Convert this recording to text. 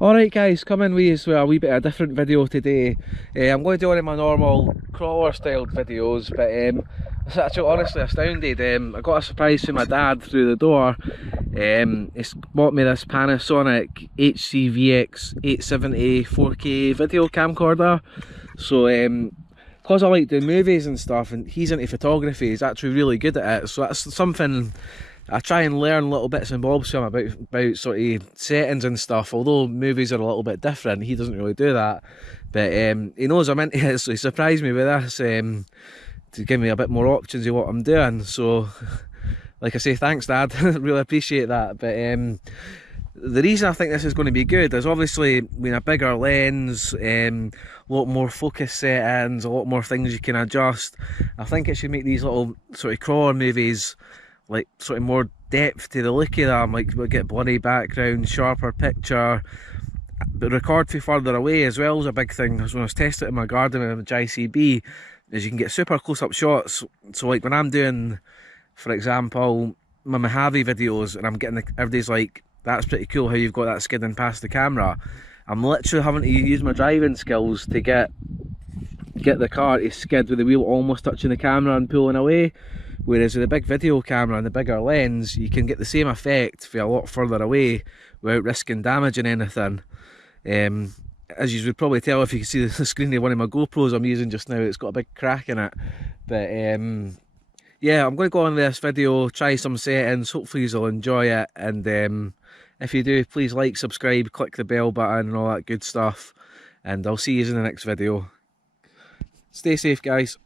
Alright guys, coming with a wee bit of a different video today. I'm going to do one of my normal crawler styled videos, but I was actually honestly astounded. I got a surprise from my dad through the door. He's bought me this PANASONIC VX870 4K video camcorder. So because I like doing movies and stuff, and he's into photography, he's actually really good at it. So that's something I try and learn little bits and bobs from about sort of settings and stuff. Although movies are a little bit different, he doesn't really do that. But he knows I'm into it, so he surprised me with this to give me a bit more options of what I'm doing. So, like I say, thanks Dad, really appreciate that. But the reason I think this is going to be good is obviously with a bigger lens, a lot more focus settings, a lot more things you can adjust. I think it should make these little sort of crawler movies like sort of more depth to the look of them. Like we'll get bloody background, sharper picture, but record from further away as well is a big thing. Because when I was testing it in my garden with the JCB, is you can get super close-up shots. So like when I'm doing, for example, my Mojave videos, and I'm getting everybody's like, that's pretty cool how you've got that skidding past the camera. I'm literally having to use my driving skills to get the car to skid with the wheel almost touching the camera and pulling away. Whereas with a big video camera and the bigger lens, you can get the same effect for a lot further away without risking damaging anything. As you would probably tell if you can see the screen of one of my GoPros I'm using just now, it's got a big crack in it. But yeah, I'm going to go on this video, try some settings, hopefully you'll enjoy it. And if you do, please like, subscribe, click the bell button and all that good stuff. And I'll see you in the next video. Stay safe guys.